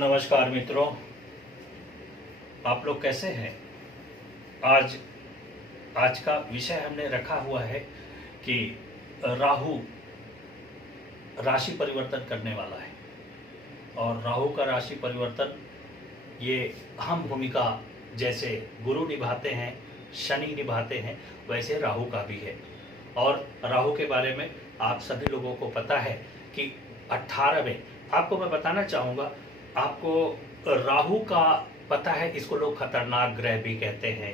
नमस्कार मित्रों, आप लोग कैसे हैं। आज आज का विषय हमने रखा हुआ है कि राहु राशि परिवर्तन करने वाला है और राहु का राशि परिवर्तन ये अहम भूमिका जैसे गुरु निभाते हैं, शनि निभाते हैं, वैसे राहु का भी है। और राहु के बारे में आप सभी लोगों को पता है कि 18 में आपको मैं बताना चाहूँगा। आपको राहु का पता है, इसको लोग खतरनाक ग्रह भी कहते हैं।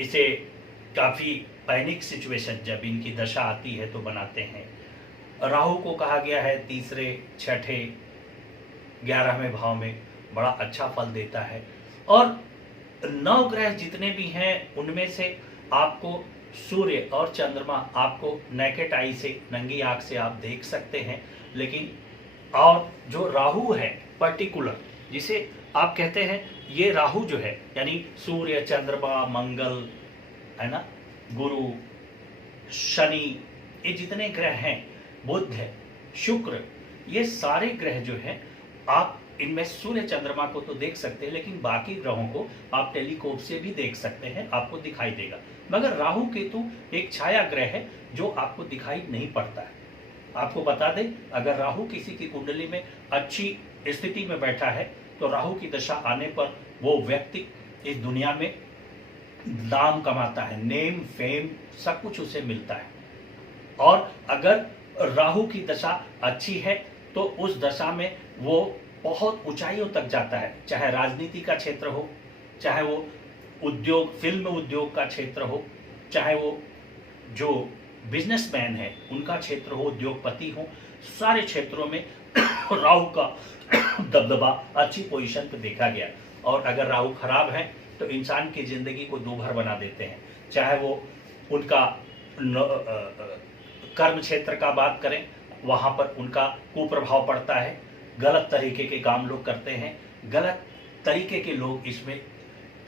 इसे काफ़ी पैनिक सिचुएशन जब इनकी दशा आती है तो बनाते हैं। राहु को कहा गया है तीसरे, छठे, 11वें भाव में बड़ा अच्छा फल देता है। और 9 ग्रह जितने भी हैं उनमें से आपको सूर्य और चंद्रमा आपको नेकेड आई से, नंगी आंख से आप देख सकते हैं। लेकिन और जो राहु है पर्टिकुलर, जिसे आप कहते हैं, ये राहु जो है यानी सूर्य, चंद्रमा, मंगल है ना, गुरु, शनि, ये जितने ग्रह हैं, बुध है, शुक्र, ये सारे ग्रह जो हैं आप इनमें सूर्य चंद्रमा को तो देख सकते हैं, लेकिन बाकी ग्रहों को आप टेलीस्कोप से भी देख सकते हैं, आपको दिखाई देगा। मगर राहु केतु एक छाया ग्रह है जो आपको दिखाई नहीं पड़ता है। आपको बता दें, अगर राहु किसी की कुंडली में अच्छी स्थिति में बैठा है तो राहु की दशा आने पर वो व्यक्ति इस दुनिया में नाम कमाता है, नेम, फेम सब कुछ उसे मिलता है। और अगर राहु की दशा अच्छी है तो उस दशा में वो बहुत ऊंचाइयों तक जाता है, चाहे राजनीति का क्षेत्र हो, चाहे वो उद्योग, फिल्म उद्योग का क्षेत्र हो, चाहे वो जो बिजनेसमैन है उनका क्षेत्र हो, उद्योगपति हो, सारे क्षेत्रों में राहु का दबदबा अच्छी पोजीशन पे देखा गया। और अगर राहु खराब है तो इंसान की जिंदगी को दूभर बना देते हैं। चाहे वो उनका कर्म क्षेत्र का बात करें, वहां पर उनका कुप्रभाव पड़ता है, गलत तरीके के काम लोग करते हैं, गलत तरीके के लोग इसमें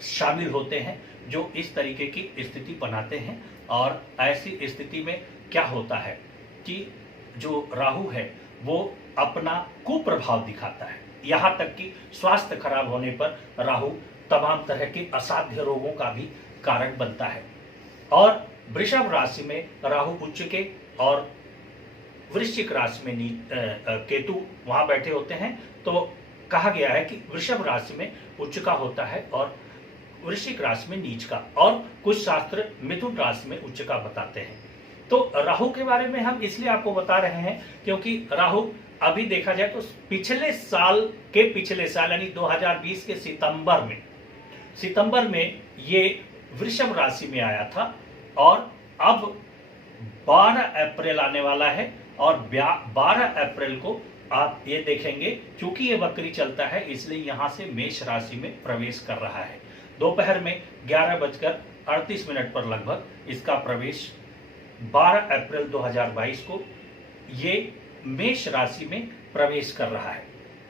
शामिल होते हैं जो इस तरीके की स्थिति बनाते हैं। और ऐसी स्थिति में क्या होता है कि जो राहु है वो अपना कुप्रभाव दिखाता है। यहाँ तक कि स्वास्थ्य खराब होने पर राहु तमाम तरह के असाध्य रोगों का भी कारण बनता है। और वृषभ राशि में राहु उच्च के और वृश्चिक राशि में केतु वहां बैठे होते हैं, तो कहा गया है कि वृषभ राशि में उच्च का होता है और वृश्चिक राशि में नीच का, और कुछ शास्त्र मिथुन राशि में उच्च का बताते हैं। तो राहु के बारे में हम इसलिए आपको बता रहे हैं क्योंकि राहु अभी देखा जाए तो पिछले साल यानी 2020 के सितंबर में ये वृषभ राशि में आया था और अब 12 अप्रैल आने वाला है। और 12 अप्रैल को आप ये देखेंगे, क्योंकि ये वक्री चलता है इसलिए यहां से मेष राशि में प्रवेश कर रहा है। दोपहर में 11:38 पर लगभग इसका प्रवेश 12 अप्रैल 2022 को ये मेष राशि में प्रवेश कर रहा है।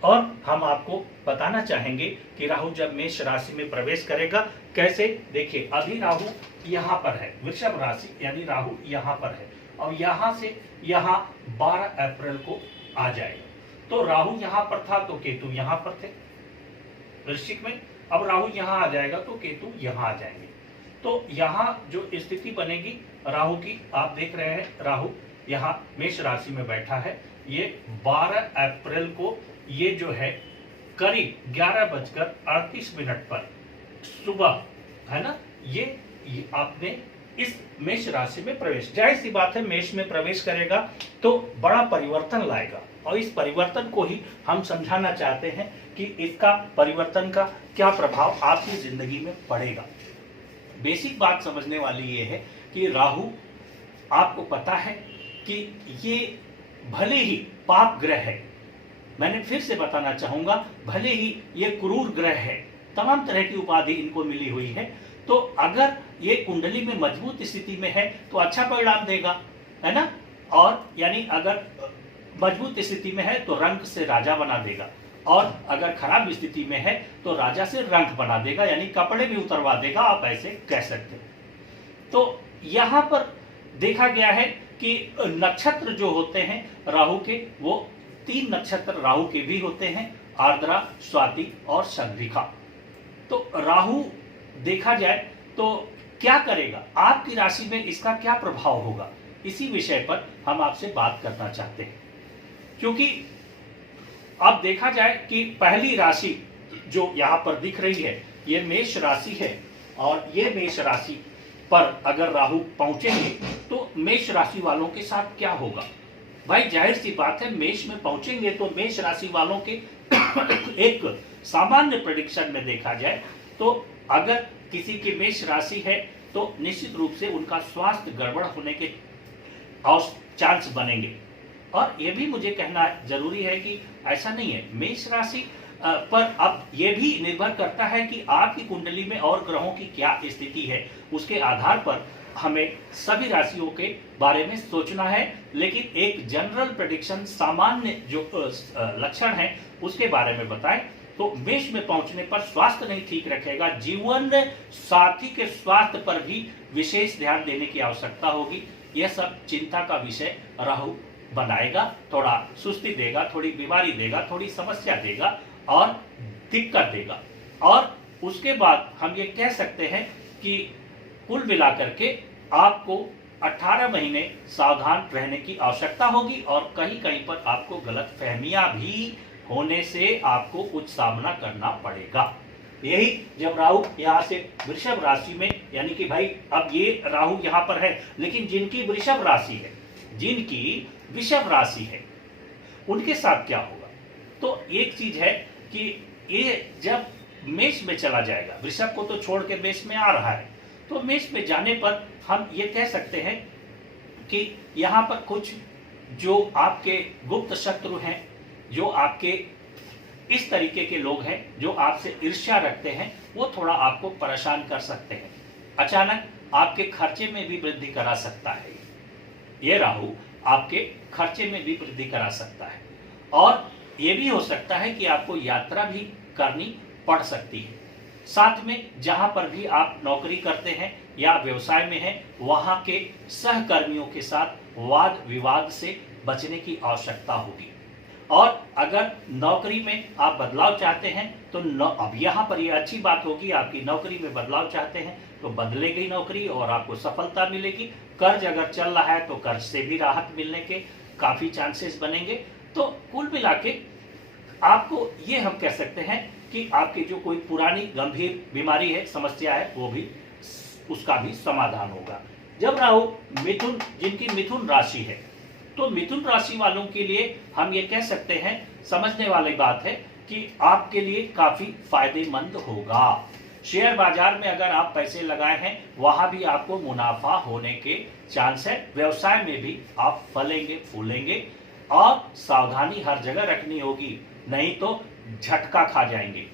और हम आपको बताना चाहेंगे कि राहु जब मेष राशि में प्रवेश करेगा कैसे। देखिए, अभी राहु यहाँ पर है, वृषभ राशि यानी राहु यहाँ पर है और यहाँ से यहाँ 12 अप्रैल को आ जाएगा। तो राहु यहाँ पर था तो केतु यहाँ पर थे वृश्चिक में, अब राहु यहाँ आ जाएगा तो केतु यहाँ आ जाएंगे। तो यहाँ जो स्थिति बनेगी राहु की, आप देख रहे हैं राहु यहाँ मेष राशि में बैठा है। ये 12 अप्रैल को ये जो है करीब 11:38 पर सुबह है ना, ये आपने इस मेष राशि में प्रवेश, जाहिर सी बात है मेष में प्रवेश करेगा तो बड़ा परिवर्तन लाएगा। और इस परिवर्तन को ही हम समझाना चाहते हैं कि इसका परिवर्तन का क्या प्रभाव आपकी जिंदगी में पड़ेगा। बेसिक बात समझने वाली ये है कि राहु, आपको पता है कि ये भले ही पाप ग्रह है, मैंने फिर से बताना चाहूंगा, भले ही ये क्रूर ग्रह है, तमाम तरह की उपाधि इनको मिली हुई है, तो अगर ये कुंडली में मजबूत स्थिति में है तो अच्छा परिणाम देगा, है ना। और यानी अगर मजबूत स्थिति में है तो रंक से राजा बना देगा, और अगर खराब स्थिति में है तो राजा से रंक बना देगा, यानी कपड़े भी उतरवा देगा, आप ऐसे कह सकते हैं। तो यहाँ पर देखा गया है कि नक्षत्र जो होते हैं राहु के, वो 3 नक्षत्र राहु के भी होते हैं आर्द्रा, स्वाति और शतभिखा। तो राहु देखा जाए तो क्या करेगा, आपकी राशि में इसका क्या प्रभाव होगा, इसी विषय पर हम आपसे बात करना चाहते हैं। क्योंकि अब देखा जाए कि पहली राशि जो यहां पर दिख रही है ये मेष राशि है, और ये मेष राशि पर अगर राहु पहुंचेंगे तो मेष राशि वालों के साथ क्या होगा। भाई जाहिर सी बात है, मेष में पहुंचेंगे तो मेष राशि वालों के एक सामान्य प्रेडिक्शन में देखा जाए तो अगर किसी की मेष राशि है तो निश्चित रूप से उनका स्वास्थ्य गड़बड़ होने के चांस बनेंगे। और यह भी मुझे कहना जरूरी है कि ऐसा नहीं है, मेष राशि पर अब यह भी निर्भर करता है कि आपकी कुंडली में और ग्रहों की क्या स्थिति है, उसके आधार पर हमें सभी राशियों के बारे में सोचना है। लेकिन एक जनरल प्रेडिक्शन, सामान्य जो लक्षण है उसके बारे में बताएं तो मेष में पहुंचने पर स्वास्थ्य नहीं ठीक रखेगा, जीवन साथी के स्वास्थ्य पर भी विशेष ध्यान देने की आवश्यकता होगी। यह सब चिंता का विषय राहु बनाएगा, थोड़ा सुस्ती देगा, थोड़ी बीमारी देगा, थोड़ी समस्या देगा और दिक्कत देगा। और उसके बाद हम ये कह सकते हैं कि कुल मिलाकर के आपको 18 महीने सावधान रहने की आवश्यकता होगी, और कहीं कहीं पर आपको गलत फहमियां भी होने से आपको कुछ सामना करना पड़ेगा। यही जब राहु यहाँ से वृषभ राशि में, यानी कि भाई अब ये राहु यहाँ पर है, लेकिन जिनकी वृषभ राशि है, जिनकी वृषभ राशि है, उनके साथ क्या होगा। तो एक चीज है कि ये जब मेष में चला जाएगा, वृषभ को तो छोड़ के मेष में आ रहा है, तो मेष में जाने पर हम ये कह सकते हैं कि यहाँ पर कुछ जो आपके गुप्त शत्रु हैं, जो आपके इस तरीके के लोग हैं जो आपसे ईर्ष्या रखते हैं, वो थोड़ा आपको परेशान कर सकते हैं। अचानक आपके खर्चे में भी वृद्धि करा सकता है, ये राहु आपके खर्चे में भी वृद्धि करा सकता है। और ये भी हो सकता है कि आपको यात्रा भी करनी पड़ सकती है। साथ में जहां पर भी आप नौकरी करते हैं या व्यवसाय में हैं, वहां के सहकर्मियों के साथ वाद विवाद से बचने की आवश्यकता होगी। और अगर नौकरी में आप बदलाव चाहते हैं तो अब यहाँ पर ये अच्छी बात होगी, आपकी नौकरी में बदलाव चाहते हैं तो बदलेगी नौकरी और आपको सफलता मिलेगी। कर्ज अगर चल रहा है तो कर्ज से भी राहत मिलने के काफी चांसेस बनेंगे। तो कुल मिला के आपको ये हम कह सकते हैं कि आपकी जो कोई पुरानी गंभीर बीमारी है, समस्या है, वो भी उसका भी समाधान होगा। जब राहु मिथुन, जिनकी मिथुन राशि है, तो मिथुन राशि वालों के लिए हम ये कह सकते हैं, समझने वाली बात है कि आपके लिए काफी फायदेमंद होगा। शेयर बाजार में अगर आप पैसे लगाए हैं वहां भी आपको मुनाफा होने के चांस है। व्यवसाय में भी आप फलेंगे फूलेंगे, और सावधानी हर जगह रखनी होगी, नहीं तो झटका खा जाएंगे।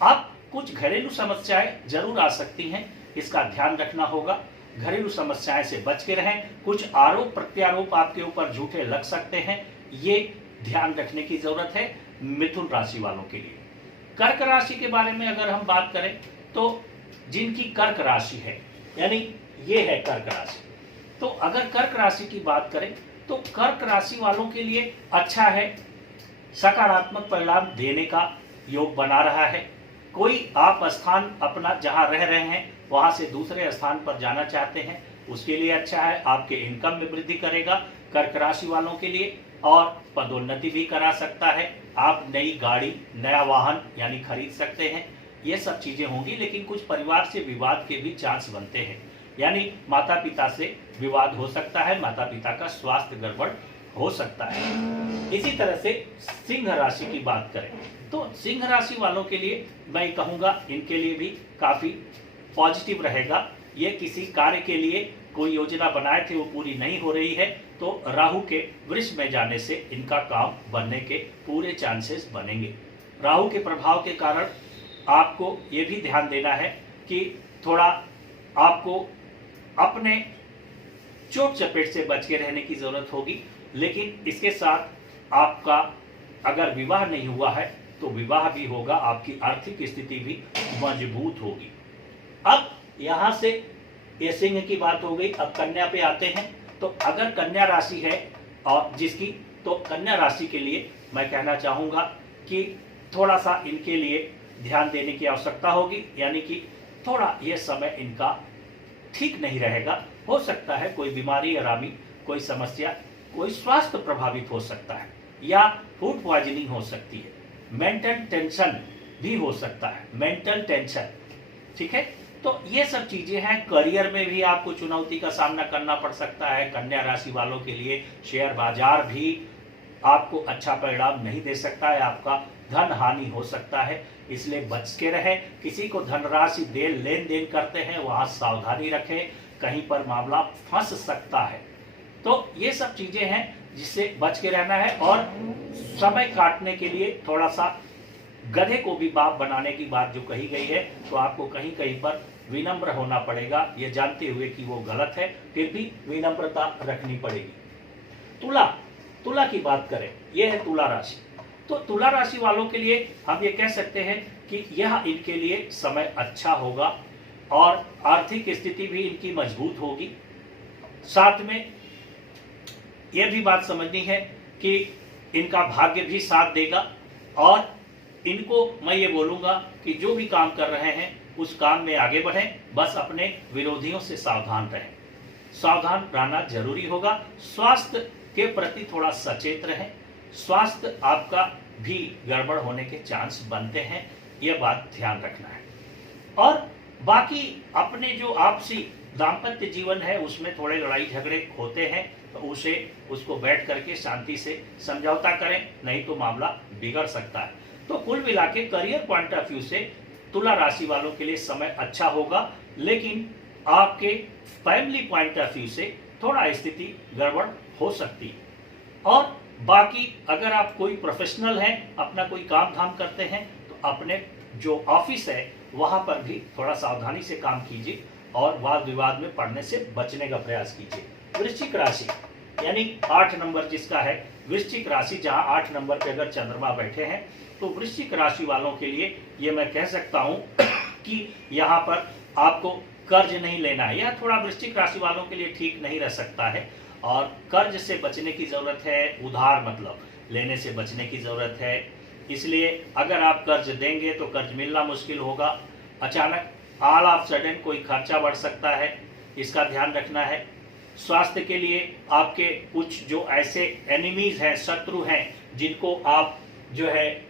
अब कुछ घरेलू समस्याएं जरूर आ सकती हैं, इसका ध्यान रखना होगा। घरेलू समस्याएं से बच के रहें। कुछ आरोप प्रत्यारोप आपके ऊपर झूठे लग सकते हैं, ये ध्यान रखने की जरूरत है मिथुन राशि वालों के लिए। कर्क राशि के बारे में अगर हम बात करें तो जिनकी कर्क राशि है, यानी ये है कर्क राशि, तो अगर कर्क राशि की बात करें तो कर्क राशि वालों के लिए अच्छा है, सकारात्मक परिणाम देने का योग बना रहा है। कोई आप स्थान अपना जहां रह रहे हैं वहां से दूसरे स्थान पर जाना चाहते हैं, उसके लिए अच्छा है। आपके इनकम में वृद्धि करेगा कर्क राशि वालों के लिए, और पदोन्नति भी करा सकता है। आप नई गाड़ी, नया वाहन यानी खरीद सकते हैं, ये सब चीजें होंगी। लेकिन कुछ परिवार से विवाद के भी चांस बनते हैं, यानी माता पिता से विवाद हो सकता है, माता पिता का स्वास्थ्य गड़बड़ हो सकता है। इसी तरह से सिंह राशि की बात करें तो सिंह राशि वालों के लिए मैं कहूंगा, इनके लिए भी काफी पॉजिटिव रहेगा। ये किसी कार्य के लिए कोई योजना बनाए थे, वो पूरी नहीं हो रही है, तो राहु के वृष में जाने से इनका काम बनने के पूरे चांसेस बनेंगे। राहु के प्रभाव के कारण आपको ये भी ध्यान देना है कि थोड़ा आपको अपने चोट चपेट से बच के रहने की जरूरत होगी। लेकिन इसके साथ आपका अगर विवाह नहीं हुआ है तो विवाह भी होगा, आपकी आर्थिक स्थिति भी मजबूत होगी। अब यहां से ये सिंह की बात हो गई, अब कन्या पे आते हैं। तो अगर कन्या राशि है और जिसकी, तो कन्या राशि के लिए मैं कहना चाहूंगा कि थोड़ा सा इनके लिए ध्यान देने की आवश्यकता होगी, यानी कि थोड़ा ये समय इनका ठीक नहीं रहेगा। हो सकता है कोई बीमारी आरामी, कोई समस्या, कोई स्वास्थ्य प्रभावित हो सकता है या फूड पॉइजनिंग हो सकती है, मेंटल टेंशन भी हो सकता है, मेंटल टेंशन। ठीक है, तो ये सब चीजें हैं। करियर में भी आपको चुनौती का सामना करना पड़ सकता है। कन्या राशि वालों के लिए शेयर बाजार भी आपको अच्छा परिणाम नहीं दे सकता है, आपका धन हानि हो सकता है, इसलिए बच के रहे। किसी को धनराशि दे लेन देन करते हैं वहां सावधानी रखें, कहीं पर मामला फंस सकता है। तो ये सब चीजें हैं जिससे बच के रहना है। और समय काटने के लिए थोड़ा सा गधे को भी बाप बनाने की बात जो कही गई है, तो आपको कहीं कहीं पर विनम्र होना पड़ेगा, ये जानते हुए कि वो गलत है, फिर भी विनम्रता रखनी पड़ेगी। तुला की बात करें, यह है तुला राशि। तो तुला राशि वालों के लिए हम ये कह सकते हैं कि यह इनके लिए समय अच्छा होगा और आर्थिक स्थिति भी इनकी मजबूत होगी। साथ में यह भी बात समझनी है कि इनका भाग्य भी साथ देगा और इनको मैं ये बोलूंगा कि जो भी काम कर रहे हैं उस काम में आगे बढ़ें, बस अपने विरोधियों से सावधान रहें। सावधान रहना जरूरी होगा। स्वास्थ्य के प्रति थोड़ा सचेत रहें, स्वास्थ्य आपका भी गड़बड़ होने के चांस बनते हैं, यह बात ध्यान रखना है। और बाकी अपने जो आपसी दाम्पत्य जीवन है उसमें थोड़े लड़ाई झगड़े होते हैं, तो उसको बैठ करके शांति से समझौता करें, नहीं तो मामला बिगड़ सकता है। तो कुल मिला के करियर पॉइंट ऑफ व्यू से तुला राशि वालों के लिए समय अच्छा होगा, लेकिन आपके फैमिली पॉइंट ऑफ व्यू से थोड़ा स्थिति गड़बड़ हो सकती है। और बाकी अगर आप कोई प्रोफेशनल हैं, अपना कोई काम धाम करते हैं, तो अपने जो ऑफिस है वहां पर भी थोड़ा सावधानी से काम कीजिए और वाद विवाद में पड़ने से बचने का प्रयास कीजिए। वृश्चिक राशि यानी 8 नंबर जिसका है, वृश्चिक राशि जहां 8 नंबर पे अगर चंद्रमा बैठे हैं, तो वृश्चिक राशि वालों के लिए ये मैं कह सकता हूं कि यहाँ पर आपको कर्ज नहीं लेना है। यह थोड़ा वृश्चिक राशि वालों के लिए ठीक नहीं रह सकता है और कर्ज से बचने की जरूरत है, उधार मतलब लेने से बचने की जरूरत है। इसलिए अगर आप कर्ज देंगे तो कर्ज मिलना मुश्किल होगा। अचानक ऑल ऑफ सडन कोई खर्चा बढ़ सकता है, इसका ध्यान रखना है। स्वास्थ्य के लिए आपके कुछ जो ऐसे एनिमीज हैं, शत्रु हैं, जिनको आप जो है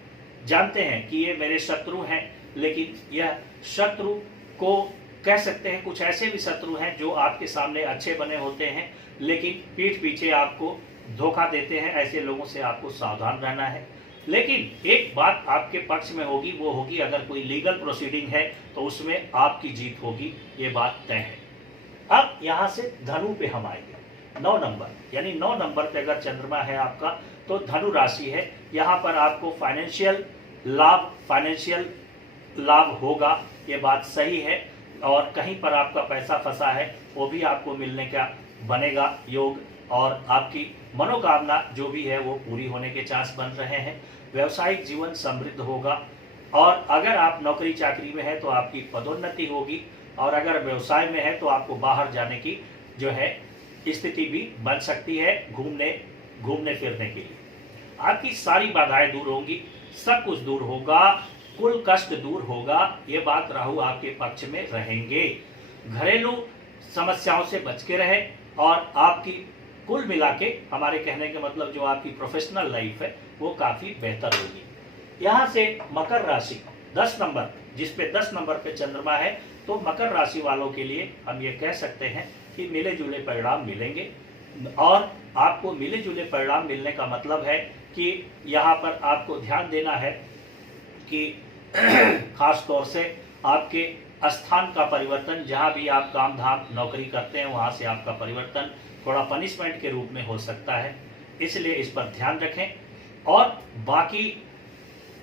जानते हैं कि ये मेरे शत्रु हैं, लेकिन यह शत्रु को कह सकते हैं कुछ ऐसे भी शत्रु हैं जो आपके सामने अच्छे बने होते हैं लेकिन पीठ पीछे आपको धोखा देते हैं। ऐसे लोगों से आपको सावधान रहना है। लेकिन एक बात आपके पक्ष में होगी, वो होगी अगर कोई लीगल प्रोसीडिंग है तो उसमें आपकी जीत होगी, ये बात तय है। अब यहां से धनु पे हम आएंगे। 9 नंबर यानी 9 नंबर पे अगर चंद्रमा है आपका, तो धनु राशि है। यहाँ पर आपको फाइनेंशियल लाभ होगा, ये बात सही है। और कहीं पर आपका पैसा फंसा है वो भी आपको मिलने का बनेगा योग, और आपकी मनोकामना जो भी है वो पूरी होने के चांस बन रहे हैं। व्यवसायिक जीवन समृद्ध होगा और अगर आप नौकरी चाकरी में है तो आपकी पदोन्नति होगी, और अगर व्यवसाय में है तो आपको बाहर जाने की जो है स्थिति भी बन सकती है घूमने फिरने के लिए। आपकी सारी बाधाएं दूर होंगी, सब कुछ दूर होगा, कुल कष्ट दूर होगा। ये बात राहु आपके पक्ष में रहेंगे। घरेलू समस्याओं से बच के रहे और आपकी कुल मिला के हमारे कहने के मतलब जो आपकी प्रोफेशनल लाइफ है वो काफी बेहतर होगी। यहाँ से मकर राशि 10 नंबर, जिसपे 10 नंबर पे चंद्रमा है, तो मकर राशि वालों के लिए हम ये कह सकते हैं कि मिले जुले परिणाम मिलेंगे। और आपको मिले जुले परिणाम मिलने का मतलब है कि यहाँ पर आपको ध्यान देना है कि खास तौर से आपके स्थान का परिवर्तन, जहाँ भी आप काम धाम नौकरी करते हैं वहाँ से आपका परिवर्तन थोड़ा पनिशमेंट के रूप में हो सकता है, इसलिए इस पर ध्यान रखें। और बाकी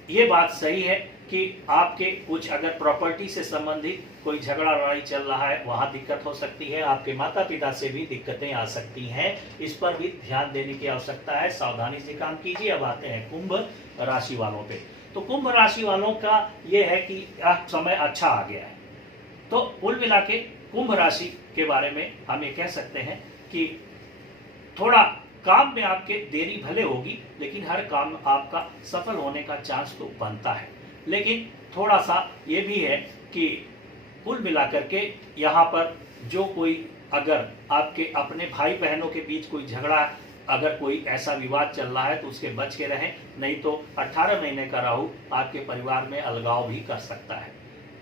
ये बात सही है कि आपके कुछ अगर प्रॉपर्टी से संबंधित कोई झगड़ा लड़ाई चल रहा है वहाँ दिक्कत हो सकती है, आपके माता पिता से भी दिक्कतें आ सकती हैं, इस पर भी ध्यान देने की आवश्यकता है। सावधानी से काम कीजिए। अब आते हैं कुंभ राशि वालों पे। तो कुंभ राशि वालों का ये है कि समय अच्छा आ गया है। तो कुल मिला के कुंभ राशि के बारे में हम ये कह सकते हैं कि थोड़ा काम में आपके देरी भले होगी, लेकिन हर काम आपका सफल होने का चांस तो बनता है। लेकिन थोड़ा सा ये भी है कि कुल मिलाकर के यहाँ पर जो कोई अगर आपके अपने भाई बहनों के बीच कोई झगड़ा, अगर कोई ऐसा विवाद चल रहा है तो उसके बच के रहें, नहीं तो 18 महीने का राहु आपके परिवार में अलगाव भी कर सकता है।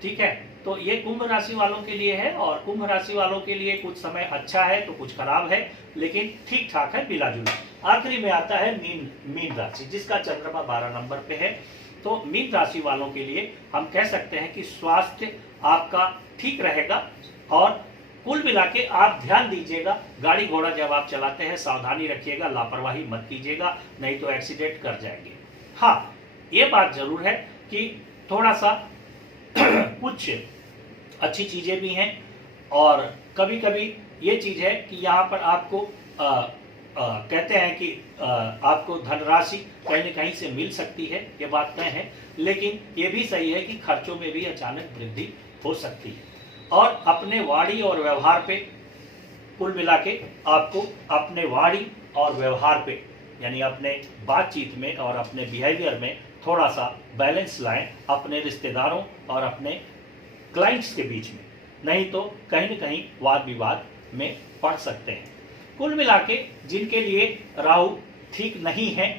ठीक है, तो ये कुंभ राशि वालों के लिए है, और कुंभ राशि वालों के लिए कुछ समय अच्छा है तो कुछ खराब है, लेकिन ठीक ठाक है, मिला जुला। आखिरी में आता है मीन राशि, जिसका चंद्रमा 12 नंबर पे है। तो मीन राशि वालों के लिए हम कह सकते हैं कि स्वास्थ्य आपका ठीक रहेगा, और कुल मिला के आप ध्यान दीजिएगा, गाड़ी घोड़ा जब आप चलाते हैं सावधानी रखिएगा, लापरवाही मत कीजिएगा, नहीं तो एक्सीडेंट कर जाएंगे। हाँ, ये बात जरूर है कि थोड़ा सा कुछ अच्छी चीजें भी हैं, और कभी कभी ये चीज है कि यहाँ पर आपको कहते हैं कि आपको धनराशि कहीं न कहीं से मिल सकती है, ये बात तय है। लेकिन ये भी सही है कि खर्चों में भी अचानक वृद्धि हो सकती है, और अपने वाणी और व्यवहार पे कुल मिला के आपको अपने वाणी और व्यवहार पे, यानी अपने बातचीत में और अपने बिहेवियर में थोड़ा सा बैलेंस लाएं, अपने रिश्तेदारों और अपने क्लाइंट्स के बीच में, नहीं तो कहीं न कहीं वाद विवाद में पड़ सकते हैं। कुल मिला के जिनके लिए राहु ठीक नहीं है,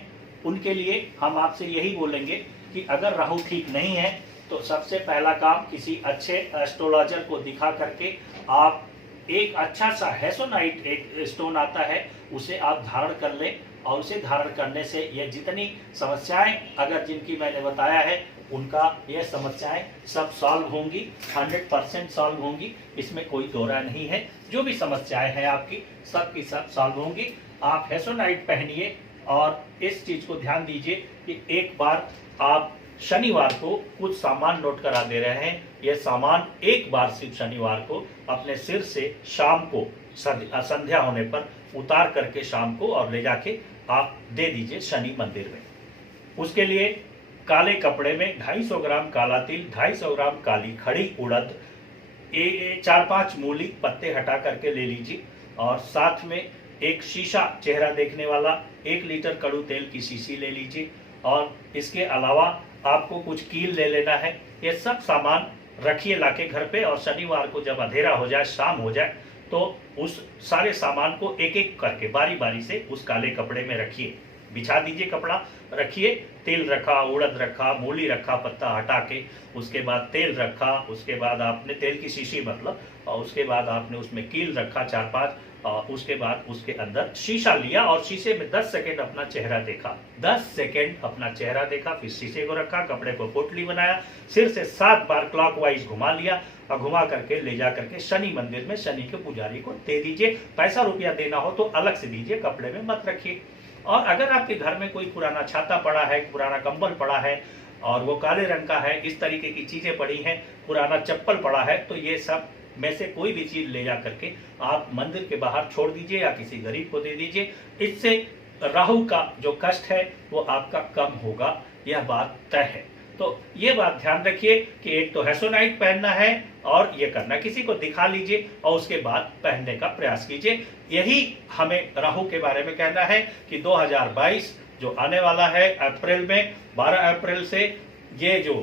उनके लिए हम आपसे यही बोलेंगे कि अगर राहु ठीक नहीं है तो सबसे पहला काम, किसी अच्छे एस्ट्रोलॉजर को दिखा करके आप एक अच्छा सा हेसोनाइट एक स्टोन आता है, उसे आप धारण कर लें, और उसे धारण करने से ये जितनी समस्याएं अगर जिनकी मैंने बताया है, उनका ये समस्याएं सब सॉल्व होंगी, 100% सॉल्व होंगी, इसमें कोई दो राय नहीं है। जो भी समस्याएं हैं आपकी, सब की सब सॉल्व होंगी। आप हेसोनाइट पहनिए, और इस चीज को ध्यान दीजिए कि एक बार आप शनिवार को कुछ सामान नोट करा दे रहे हैं, ये सामान एक बार सिर्फ शनिवार को अपने सिर से शाम को संध्या होने पर उतार करके शाम को और ले जाके आप दे दीजिए शनि मंदिर में। उसके लिए काले कपड़े में 250 ग्राम काला तिल, 250 ग्राम काली खड़ी उड़द, 4-5 मूली पत्ते हटा करके ले लीजिए, और साथ में एक शीशा चेहरा देखने वाला 1 लीटर कड़ू तेल की शीशी ले लीजिए, और इसके अलावा आपको कुछ कील ले लेना है। ये सब सामान रखिए लाके घर पे, और शनिवार को जब अंधेरा हो जाए, शाम हो जाए, तो उस सारे सामान को एक एक करके बारी बारी से उस काले कपड़े में रखिए, बिछा दीजिए, कपड़ा रखिए, तेल रखा, उड़द रखा, मूली रखा पत्ता हटा के, उसके बाद तेल रखा, उसके बाद आपने तेल की शीशी मतलब, और उसके बाद आपने उसमें कील रखा 4-5, और उसके बाद उसके अंदर शीशा लिया और शीशे में 10 सेकेंड अपना चेहरा देखा, 10 सेकेंड अपना चेहरा देखा, फिर शीशे को रखा, कपड़े को पोटली बनाया, सिर से 7 बार क्लॉकवाइज घुमा लिया, और घुमा करके ले जा करके शनि मंदिर में शनि के पुजारी को दे दीजिए। पैसा रुपया देना हो तो अलग से दीजिए, कपड़े में मत रखिए। और अगर आपके घर में कोई पुराना छाता पड़ा है, पुराना कंबल पड़ा है और वो काले रंग का है, इस तरीके की चीजें पड़ी हैं, पुराना चप्पल पड़ा है, तो ये सब में से कोई भी चीज ले जा करके आप मंदिर के बाहर छोड़ दीजिए या किसी गरीब को दे दीजिए। इससे राहु का जो कष्ट है वो आपका कम होगा, यह बात तय है। तो ये बात ध्यान रखिए कि एक तो हेसोनाइट पहनना है और ये करना, किसी को दिखा लीजिए और उसके बाद पहनने का प्रयास कीजिए। यही हमें राहु के बारे में कहना है कि 2022 जो आने वाला है अप्रैल में, 12 अप्रैल से ये जो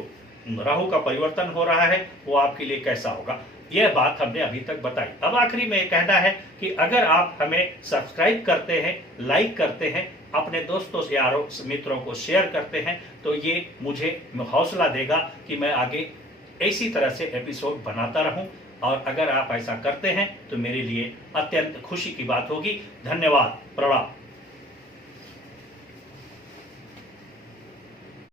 राहु का परिवर्तन हो रहा है वो आपके लिए कैसा होगा, यह बात हमने अभी तक बताई। अब आखिरी में कहना है कि अगर आप हमें सब्सक्राइब करते हैं, लाइक करते हैं, अपने दोस्तों यारों मित्रों को शेयर करते हैं, तो ये मुझे हौसला देगा कि मैं आगे इसी तरह से एपिसोड बनाता रहूं। और अगर आप ऐसा करते हैं तो मेरे लिए अत्यंत खुशी की बात होगी। धन्यवाद, प्रणाम।